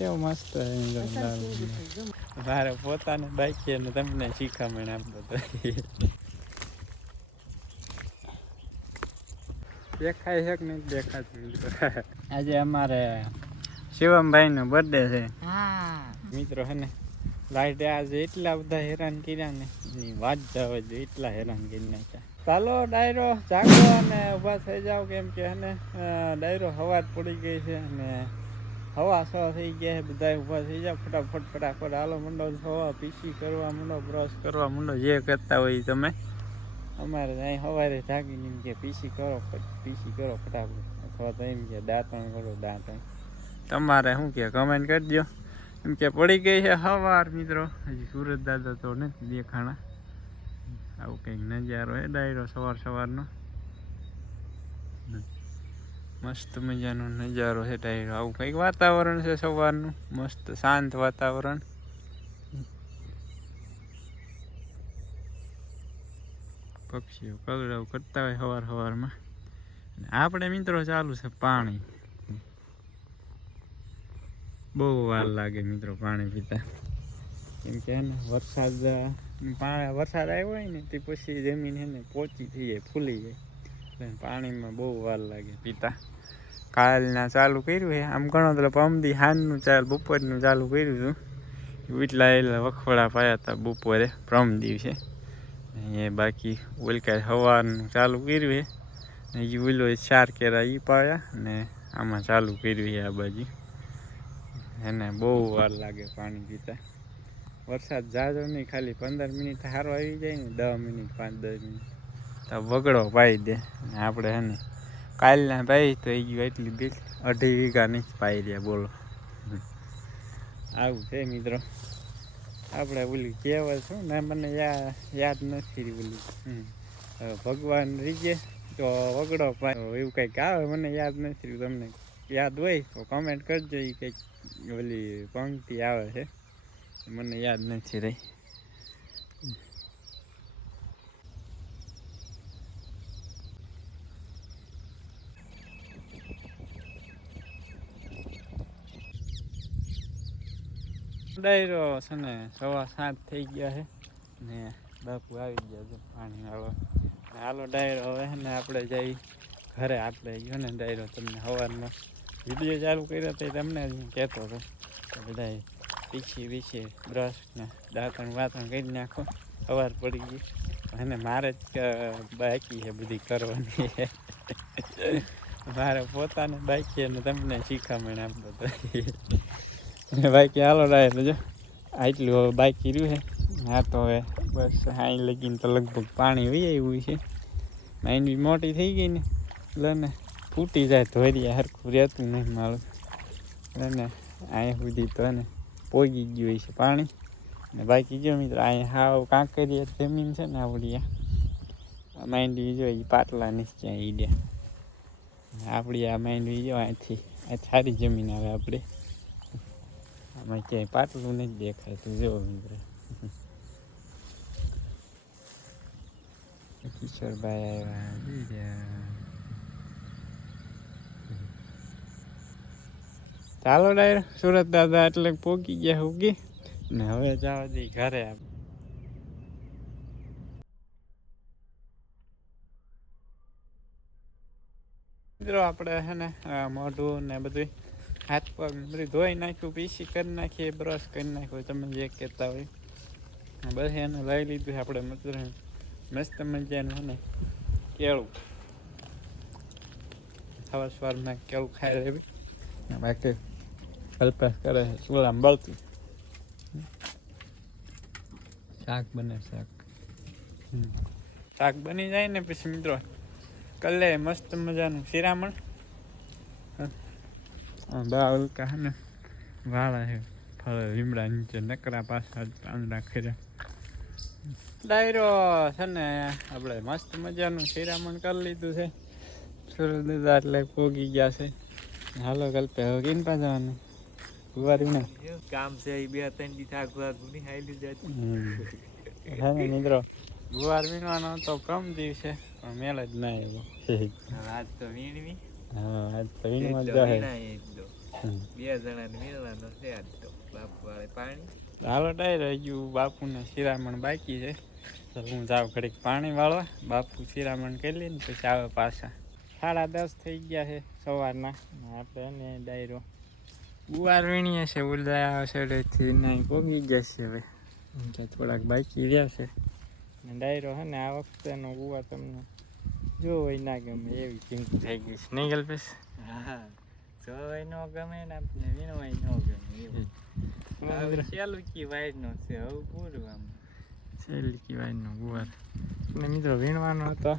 કેવો મસ્ત મારે પોતાને બાઈક ને તમને શીખામણ આપતો તો દેખાય છે કે નહીં દેખાતું? મિત્રો આજે અમારે શિવમભાઈ નો બર્થડે છે મિત્રો હે ને લાઈટે આજે એટલા બધા હેરાન કર્યા ને એની વાત જાવ એટલા હેરાન કરી નાખ્યા. ચાલો ડાયરો જાગો અને ઊભા થઈ જાઓ કેમ કે હે ને ડાયરો હવાર પડી ગઈ છે અને હવા સો થઈ ગયા છે બધા ઊભા થઈ જાય ફટાફટ ફટાફટ હાલો મંડો, હવા પીસી કરવા મંડો બ્રશ કરવા મંડો, જે કરતા હોય તમે. અમારે અહીં સવારે જાગીને એમ કે પીસી કરો પીસી કરો ફટાફટ. અથવા તો એમ કે દાંતણ કરો, દાંતણ. તમારે શું કે કમેન્ટ કરજો એમ કે પડી ગઈ છે સવાર મિત્રો. હજી સુરત દાદા તો નથી દેખાણા. આવું કંઈક નજારો એ ડાયરો સવાર સવારનો. મસ્ત મજાનો નજારો છે ડાયરો આવું કંઈક વાતાવરણ છે સવારનું. મસ્ત શાંત વાતાવરણ. પક્ષીઓ કલરવ કરતા હોય સવાર સવારમાં. આપણે મિત્રો ચાલુ છે પાણી. બહુ વાર લાગે મિત્રો પાણી પીતા. કેમ કે વરસાદ વરસાદ આવ્યો હોય ને, તે પછી જમીન હે ને પોચી થઈ જાય, ફૂલી જાય. પાણીમાં બહુ વાર લાગે પીતા. કાલના ચાલુ કર્યું છે આમ ઘણો તો પમદી હાનનું ચાલ, બપોરનું ચાલુ કર્યું હતું. એટલા એટલા વખોડા પાયા હતા બપોરે પ્રમ દિવસે. એ બાકી ઓલકા સવારનું ચાલુ કર્યું છે ઈ ઓલો ચાર કેરા ઈ પાયા ને આમાં ચાલુ કર્યું છે આ બાજુ. એને બહુ વાર લાગે પાણી પીતા. વરસાદ જાજો નહીં, ખાલી પંદર મિનિટ સારો આવી જાય ને દસ મિનિટ, પાંચ દસ મિનિટ. વગડો પાઈ દે. આપણે હે ને કાલના પાઈ તો એ ગયું એટલી બે અઢી વીઘાની પાઈ દે બોલો. આવું છે મિત્રો. આપણે ઓલી કહેવત શું ને મને યાદ નથી ઓલી. ભગવાન રીજે તો વગડો એવું કંઈક આવે, મને યાદ નથી તમને યાદ હોય તો કમેન્ટ કરજો એ કંઈક ઓલી પંક્તિ આવે છે. મને યાદ નથી રહી. ડાયરો છે ને, સવા સાત થઈ ગયા છે. ને બાપુ આવી ગયા છે પાણી ને હાલો ડાયરો હવે ને આપણે જઈ ઘરે આપણે ગયો ને ડાયરો તમને સવારનો વીડિયો ચાલુ કર્યો તો તમને જ હું કહેતો હતો. કે બધા પીછી પીછી બ્રશ ને દાંતણ વાતણ કરી નાખો સવાર પડી ગઈ. અને મારે જ બાકી છે બધી કરવાની. મારે પોતાને બાકી અને તમને શીખામણ આપતો તો અને બાકી હાલો ડાયર જો, આટલું હવે બાકી રહ્યું છે. હા, તો હવે બસ, હાઈ લગીને તો લગભગ પાણી વહી આવ્યું છે. માઇન બી મોટી થઈ ગઈ ને, એટલે ને ફૂટી જાય ધોરિયા હરખું રહેતું નહીં મારું. એટલે ને અહીંયા સુધી તો ને પોગી ગયું છે પાણી. ને બાકી જો મિત્રો અહીંયા હાવ કાંકરિયા જમીન છે ને આપણી આ. માંડવી જો એ પાટલા નહીં ક્યાં ઈડ્યા આપણી આ માંડવી જો અહીંથી આ સારી જમીન આવે આપણે આમાં ક્યાંય પાટલું નથી દેખાતું જો મિત્ર. કિશોરભાઈ આવ્યા ચાલો ડાયર, સુરત દાદા એટલે પોકી ગયા ઉગી ને હવે જવા દઈ ઘરે આપ મિત્રો, આપણે હે ને મોઢું ને બધું હાથ પગ બધી ધોઈ નાખ્યું, પીસી કરી નાખીએ બ્રશ કરી નાખ્યું. તમે જે કહેતા હોય. બસ એને લઈ લીધું આપણે મિત્ર મસ્ત મજાનું ને કેળું. સવાર સવારમાં કેળું ખાઈ લેવી. બાકી કલ્પેશ કરે છે. ચૂલામાં બળતું. શાક બને શાક. શાક બની જાય ને પછી મિત્રો, કલે મસ્ત મજાનું શિરામણ. હા, બા ઉલકા હે ને વાળા છે. ફળ લીમડા નીચે નકરા પાછા પાંદડા ખેરા ડાયરો છે ને આપણે મસ્ત મજાનું શિરામણ કરી લીધું છે. સુરત દાદા એટલે પોગી ગયા છે. હાલો કલ્પે હવે કિન પા જવાનું? ગુવારી ને કામ છે એ બે ત્રણ દી થાક ભાગની હાલી જતી હે ને મિત્રો. ગુવાર વીણવાનો તો કમ દિવસે પણ મેળ જ ના આવ્યો. આજ તો વીણવી. હા. બે જણાને મેળવાનો છે આજ તો. બાપ વાળે પાણી? હાલો ડાયરો હજુ બાપુને શિરામણ બાકી છે. તો હું જાઉં ઘડીક પાણી વાળવા. બાપુ શિરામણ કરી લઈને પછી આવે પાછા. સાડા દસ થઈ ગયા છે સવારના. ને આપણે ને ડાયરો ગુવાર વીણીએ છે. ઉલદા સડેથી નહીં પોગી જશે હવે. થોડાક બાકી રહ્યા છે. ડાયરો છે ને આ વખતેનો ગુવાર તમને જો હોય ના ગમે એવી ચિંતા થઈ ગઈ છે. નહીં ગલ્પેશ? હા જોવાય નો ગમે ને આપણે વીણવાય નો ગમે એવું. સેલકી ચાલુ કી વાઈડ નો છે હવે પૂરું આમ. સહેલી વાઈડનો ગુવાર. અને મિત્રો વીણવાનો હતો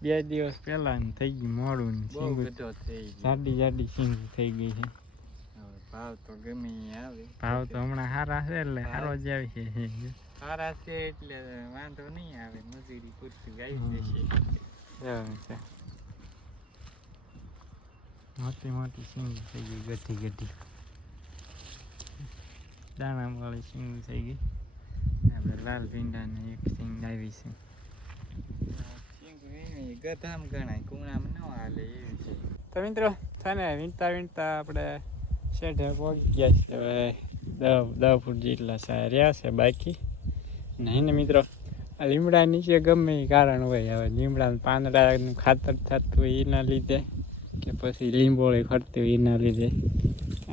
બે દિવસ પહેલા થઈ ગયું મોડું જાડી જાડી સિંગ થઈ ગઈ છે. હવે ભાવ તો ગમે આવે. ભાવ તો હમણાં સારા છે એટલે સારો જ આવી છે. સારા છે એટલે વાંધો નહીં આવે. મજૂરી પૂરતી ગાઈ જશે. છે. મોટી મોટી સિંગ થઈ ગઈ ગઠી ગઠી. દાણા વાળી સિંગ થઈ ગઈ. આપણે લાલ ભીંડાને એક સિંગ આવી છે. ગધામ ગણાય કુણામાં ન હાલે એવી છે. તો મિત્રો છે ને વીણતા વીણતા આપણે શેઢે પહોંચી ગયા છે. હવે દસ દસ ફૂટ જેટલા રહ્યા છે બાકી. ને એને મિત્રો? લીમડા નીચે ગમે એ કારણ હોય. હવે લીમડા પાંદડાનું ખાતર થતું હોય એના લીધે કે પછી લીંબોળી ફરતી હોય એના લીધે.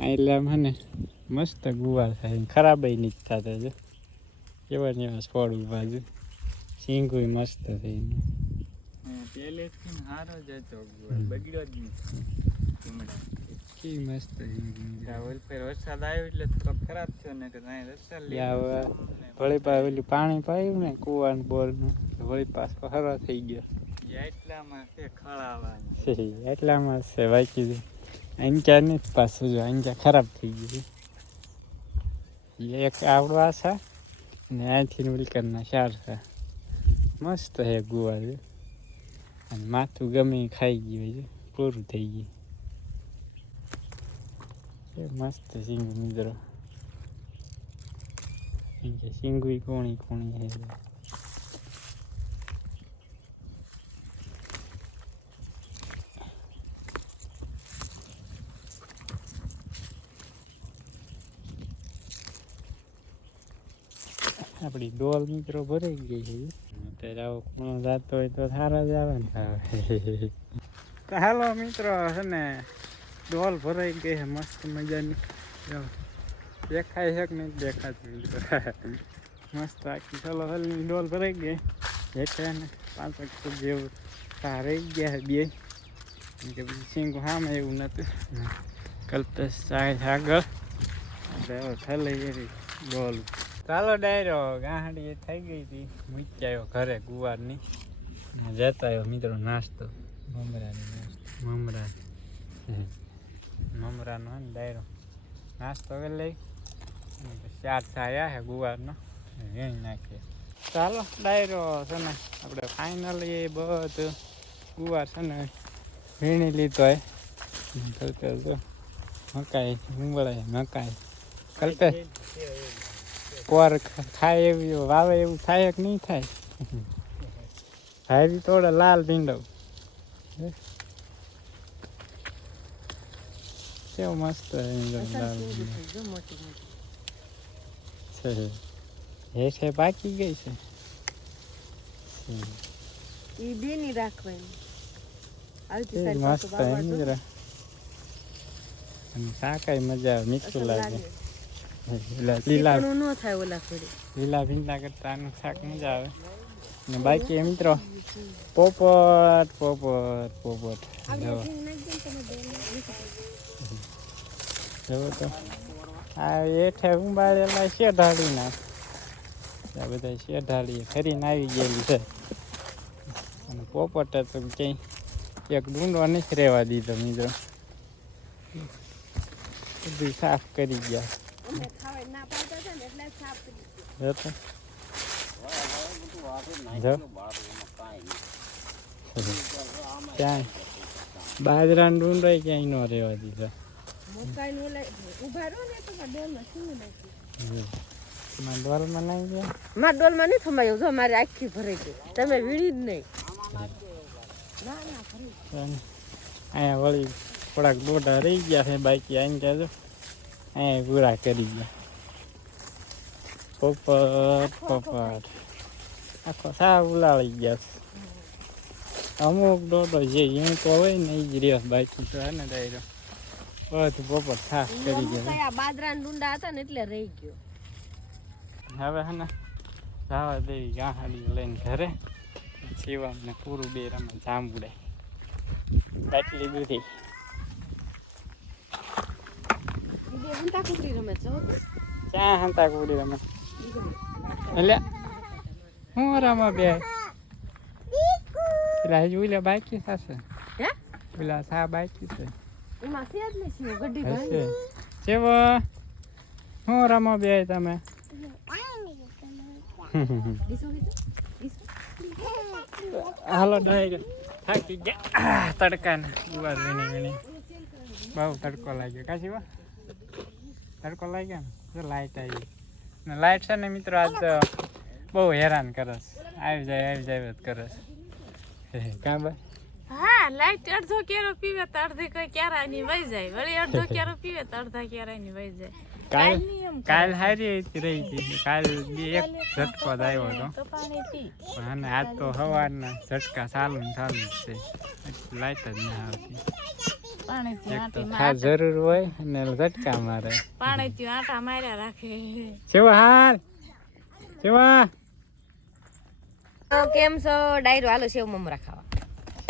એટલે મને મસ્ત ગુવાર થાય ખરાબ નહીં થતા છે એવા ને એવા છોડ ઊભા છે સિંગુય મસ્ત થઈને પહેલેથી સારો જ હતો બગડ્યો જ નહીં લીમડા. કેવી મસ્ત આ ઓલ ફેર વરસાદ આવ્યો એટલે થોડો ખરાબ થયો ને કે અહીં રસ્તા લે ને વળી પાછું. ઓલું પાણી પાયું ને કુવાનું બોરનું વળી પાછો હરો થઈ ગયો. એટલામાં છે ખળાવાનું એટલામાં છે બાકી છે અંક્યા નહીં જ પાછું જો અંક્યા ખરાબ થઈ ગયું છે. એક આવડો આશા ને અહીંથી ઉલકરના ચાર છે. મસ્ત છે ગુવાર. છે. અને માથું ગમે ખાઈ ગયું છે પૂરું થઈ ગયું. મસ્ત સિંગ મિત્રો સિંગુય કોણી કોણી છે આપણી ડોલ મિત્રો ભરાઈ ગઈ છે અત્યારે આવો ખૂણો જાતો હોય તો સારા જ આવે ને હાલો મિત્રો છે ને ડોલ ભરાઈ ગઈ છે, મસ્ત મજાની. દેખાય છે કે નહીં દેખાતી? મસ્ત આખી ચલો હલની ડોલ ભરાઈ ગઈ. હેઠે ને પાંચ ફૂટ જેવું રહી ગયા હે બે. કે પછી સિંગ હામે એવું નતું કલ્પેશ જાય આગળ. હવે ઠલાઈ એવી ડોલ. ચાલો ડાયરો ગાંડી થઈ ગઈ હતી. આવ્યો ઘરે ગુવારની. જતા આવ્યો મિત્રો નાસ્તો. મમરાની નાસ્તો. મમરા. મમરાનો હે ડાયરો. નાસ્તો કરી લઈ. ચાર થયા છે ગુવારનો. વેણી નાખીએ. ચાલો, ડાયરો છે ને, આપણે ફાઇનલી એ બધું ગુવાર છે ને વીણી લીધો હે. કલ્પે જો, મકાઈ ઉંગળે મકાઈ. કલ્પે પોર ખાય એવું વાવે એવું થાય કે નહીં થાય? હારી થોડા લાલ ભીંડો. કેવો મસ્ત ભીંડો છે પાકી ગઈ છે. ઈ બે ની રાખવાની આવતી સાઈડ મસ્ત હે. મિત્ર અને શાકાય મજા આવે મીઠું લાગે. લીલા ન થાય ઓલા થોડી લીલા ભીંડા કરતા આનું શાક મજા આવે ને બાકી મિત્રો પોપટ પોપટ પોપટ જોવો તો. આ હેઠે ઉંબાળેલા છે ના આ બધા શેઢાળી ફરીને આવી ગયેલી છે. અને પોપટે તો ક્યાંય એક ડુંડો નથી રહેવા દીધો મિત્રો બધું સાફ કરી ગયા. બાજરાનો ડુંડો ક્યાંય ન રહેવા દીધો. મારા ડોલમાં નહીં થમાયું જો મારી આખી ભરાઈ ગઈ. તમે વીડી જ નહીં. અહીંયા વળી થોડાક દોઢા રહી ગયા છે બાકી આઈને કહેજો અહીંયા પૂરા કરી ગયા. પોપટ પોપટ. આખો સાવ ઉલાળી ગયા છે. અમુક દોડો જે ઈણ તો હોય ને એ જ રહ્યો બાકી તો ને ડાયરો બધું બપોર સાફ કરી ગયો. કયા બાદરાના ડુંડા હતા ને એટલે રહી ગયો. હવે હે ને જવા દેવી ગાહાડી લઈને ઘરે. શિવમ ને પૂરું બે રમે જાંબુડે. બાટલી દૂધી હંતા કુકડી રમે છો ક્યાં હંતા રમે? એટલે હું રમા બે. પેલા હજુ બાકી થશે. પેલા સા બાકી છે. એમાં છે જ ને શિવ ભાઈ. હું રમો બે તમે? હાલો થાકી ગયા. તડકાને. ઉવાર વીણી વીણી. બહુ તડકો લાગ્યો. કાશી વા તડકો લાગ્યો ને? જો લાઇટ આવી. ને લાઇટ છે ને મિત્રો આજ તો બહુ હેરાન કરસ. છે આવી જાય આવી જાય કરસ. કાં બા? હા લાઈટ અડધો કેરો પીવે તો અડધી કોઈ ક્યારાની વહી જાય. વળી અડધો કેરો પીવે તો અડધા ક્યારાની વહી જાય. કાલ કાલ હારી હતી રહી હતી. કાલ બી એક ઝટકો જ આવ્યો હતો. અને આજ તો સવારના ઝટકા ચાલુ ને ચાલુ જ છે. લાઈટ જ ના આવતી. ખાસ જરૂર હોય અને ઝટકા મારે. પાણી થી આટા માર્યા રાખે. શિવા હાલ. શિવા કેમ છો? ડાયરો હાલો સેવ મમરા ખાવા.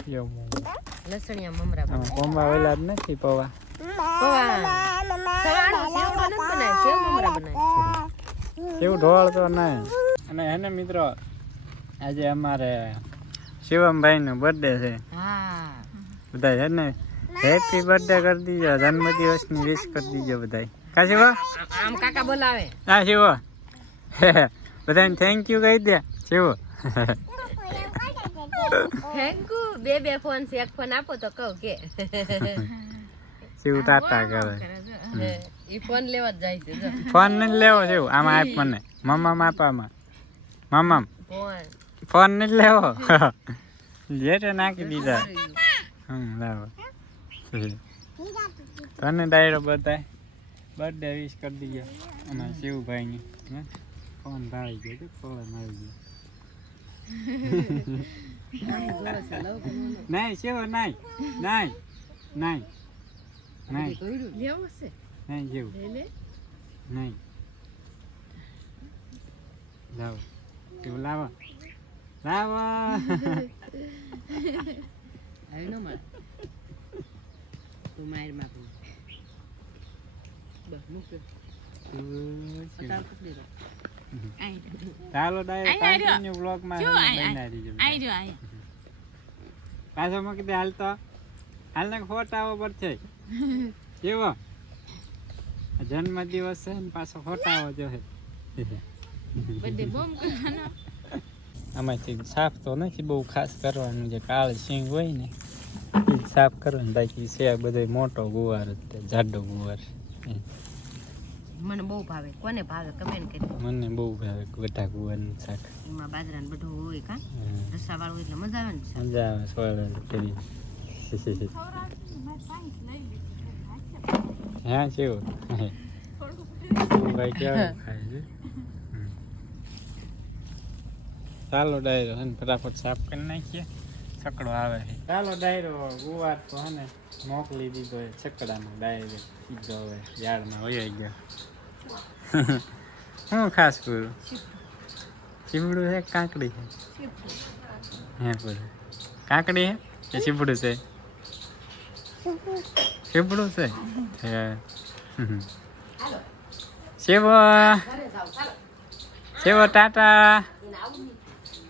લસણિયા મમરા વેલા જ નથી પૌવા. કેવું ઢોળ તો નહીં. અને એને મિત્રો આજે અમારે શિવમભાઈ નો બર્થડે છે. હા. બધા છે ને? હેપી બર્થડે કરી દીજો. જન્મદિવસની વિશ કરી દીજો બધા કા શિવ? આમ કાકા બોલાવે. હા શિવો. બધાને થેન્ક યુ કહી દે. શિવો. યુ બે બે ફોન છે એક ફોન આપો તો કહું કે. શિવ ટાટા કરે. ઈ ફોન લેવા જ જાય છે ફોન નથી લેવો શિવ આમાં આપ મને. મમ્મા માપામાં. મમ્મા. ફોન નથી લેવો. લેટે નાખી દીધા. હમ લાવો. તને ડાયરો બતાય. બર્થડે વિશ કરી દીજો. અને શિવભાઈ ને ફોન ભાળી ગયો ફોન આવી ગયો. નહીં શિવ નહીં નહીં નહીં નહીં લેવું છે નહીં શિવ લે નહીં લાવો શિવ લાવો લાવો આવી ન મળે તું મારમાં બસ મૂક પકડી દો ચાલો ડાયરો આઈ આઈ કન્ટિન્યુ. બનાવી દીજો આઈ આઈ પાછો મૂકી દે હાલ તો. હાલ ને ફોટા આવો પડશે કેવો? જન્મ દિવસ છે ને પાછો ફોટા આવો જો બધે બોમ કરવાનો. આમાંથી સાફ તો નથી બહુ ખાસ કરવાનું જે કાળ સિંગ હોય ને એ સાફ કરવાનું. બાકી છે બધો મોટો ગુવાર જાડો ગુવાર. મને બહુ ભાવે. કોને ભાવે? કમેન્ટ કરી મને બહુ ભાવે બધા કુવાનું શાક. એમાં બાજરાનું બધું હોય કા. રસા વાળું એટલે મજા આવે ને. મજા આવે સોળ કરી. હા કેવું? ભાઈ કેવું ખાય છે? ચાલો ડાયરો હે ને ફટાફટ સાફ કરી નાખીએ. છકડો આવે છે. ચાલો ડાયરો ગુવાર તો હે મોકલી દીધો એ છકડાનો ડાયરો સીધો હવે યાર્ડમાં વહી ગયો. હું ખાસ કરું? ચીવડું છે કાંકડી છે. હે પૂરું કાંકડી હે કે ચીવડું છે? ચીવડું છે? હે. શિવ? શિવો ટાટા?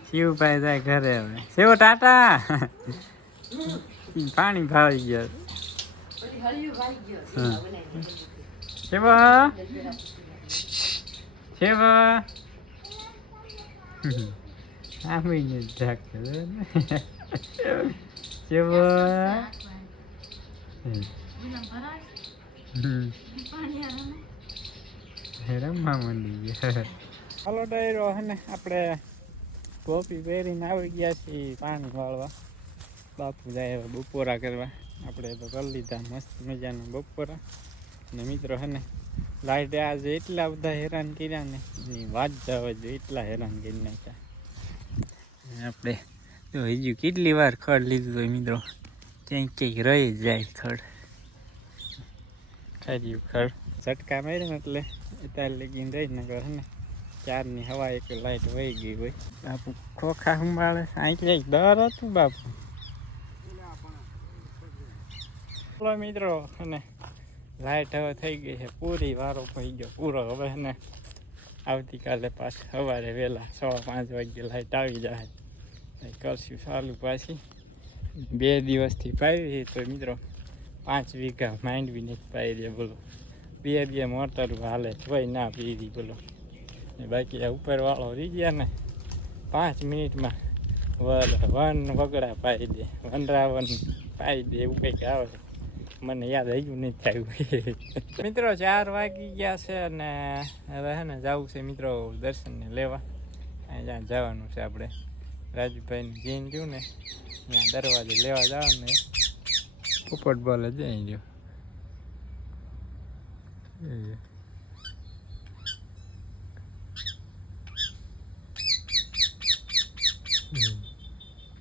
શિવભાઈ જાય ઘરે હવે. શિવ ટાટા? પાણી ભાવી ગયો. શિવો? શિવો Kami nyedak હમ. રમવા માંડી ગયા હાલો ડાયરો હે આપણે ટોપી પહેરીને આવી ગયા છીએ પાણી વાળવા બાપુ જાય બપોરા કરવા આપણે તો કરી લીધા મસ્ત મજાના બપોરા ને મિત્રો હે ને લાઈટ આજે એટલા બધા હેરાન કર્યા ને, એની વાત જવા જો એટલા હેરાન કરી નાખ્યા. આપણે તો હજુ કેટલી વાર ખડ લીધું હોય મિત્રો? ક્યાંક ક્યાંક રહી જાય ખડ. ખર્યું ખડ. ઝટકા માર્યો ને એટલે અત્યારે લગીને રહી ને કરે ને ચારની હવા એક લાઈટ વહી ગઈ હોય. બાપુ ખોખા સંભાળે ક્યાંક દર હતું બાપુ? મિત્રો, અને લાઈટ હવે થઈ ગઈ છે. પૂરી વારો થઈ ગયો. પૂરો હવે ને આવતીકાલે પાછું સવારે વહેલા સવા પાંચ વાગે લાઈટ આવી જાય. કરશું ચાલુ પાછી. બે દિવસથી પાવી તો મિત્રો પાંચ વીઘા માંડ બી નથી પાઈ દે બોલો. બે બે મોટર હાલે ભાઈ ના પીધી બોલો. ને બાકી આ ઉપરવાળો રહી ગયા ને પાંચ મિનિટમાં વન વગડા પાઈ દે. વનરાવન પાઈ દે એવું કંઈક આવે. મને યાદ હજુ નહીં થયું મિત્રો, ચાર વાગી ગયા છે અને હવે હે ને જવું છે મિત્રો દર્શનને લેવા. અહીંયા જવાનું છે આપણે. રાજુભાઈને જીન ગયું ને, ત્યાં દરવાજે લેવા જવાનું ને પોપટ બોલ જ. ગયો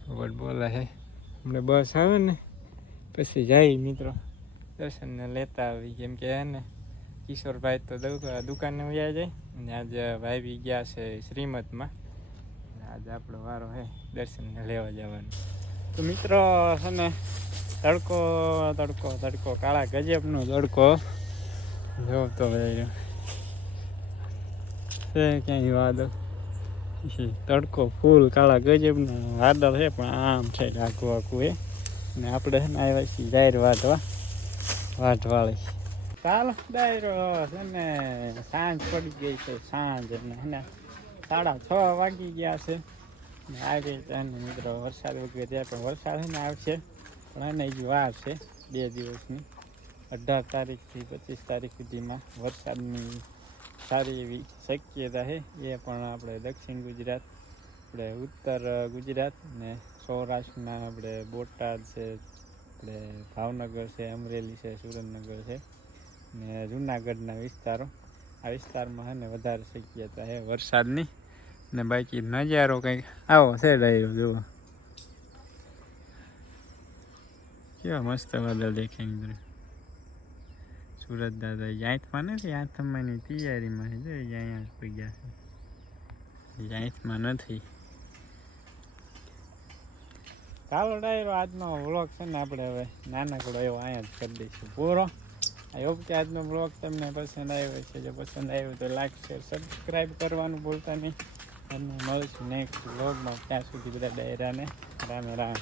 પોપટ બોલે છે. હમણાં બસ આવે ને. પછી જાય મિત્રો દર્શનને લેતા આવી કેમ કે ને કિશોરભાઈ તો દુકાને વ્યા જાય અને આજે ભાઈ ગયા છે શ્રીમદમાં આજે આપણો વારો હે દર્શનને લેવા જવાનો તો મિત્રો છે ને તડકો તડકો તડકો કાળા ગજબનો તડકો જોઉં તો ભાઈ છે ક્યાંય વાદળ તડકો ફૂલ કાળા ગજબનો વાદળ છે પણ આમ છે આખું આખું એ ને આપણે છે ને આવ્યા છીએ ડાયર વાટવા વાટવાળી ચાલો, ડાયરો છે ને સાંજ પડી ગઈ છે, સાંજ અને હે ને સાડા છ વાગી ગયા છે. ને આવી રીતે મિત્રો વરસાદ વગેરે ત્યાં પણ વરસાદ છે ને આવશે, પણ એને હજી વાર છે બે દિવસની. અઢાર તારીખથી પચીસ તારીખ સુધીમાં વરસાદની સારી એવી શક્યતા છે એ પણ આપણે દક્ષિણ ગુજરાત, આપણે ઉત્તર ગુજરાત ને સૌરાષ્ટ્રના આપણે બોટાદ છે, આપણે ભાવનગર છે, અમરેલી છે, સુરેન્દ્રનગર છે ને જુનાગઢના વિસ્તારો. આ વિસ્તારમાં છે ને વધારે શક્યતા છે વરસાદની ને બાકી નજારો કંઈક આવો છે ડાયરો જુઓ કેવા મસ્ત વાદળ દેખાય સુરત દાદા જાંતમાં નથી આથમવાની તૈયારીમાં છે, જો અહીંયા ગયા છે. જાંતમાં નથી. ચાલો ડાયરો, આજનો વ્લોગ છે ને આપણે હવે નાનકડો એવો અહીંયા જ કરી દઈશું. પૂરો. આ કે આજનો વ્લોગ તમને પસંદ આવ્યો છે, જો પસંદ આવ્યો તો લાઈક શેર સબસ્ક્રાઈબ કરવાનું ભૂલતા નહીં. અને મળશું નેક્સ્ટ વ્લોગમાં ત્યાં સુધી બધા ડાયરાને રામે રામ.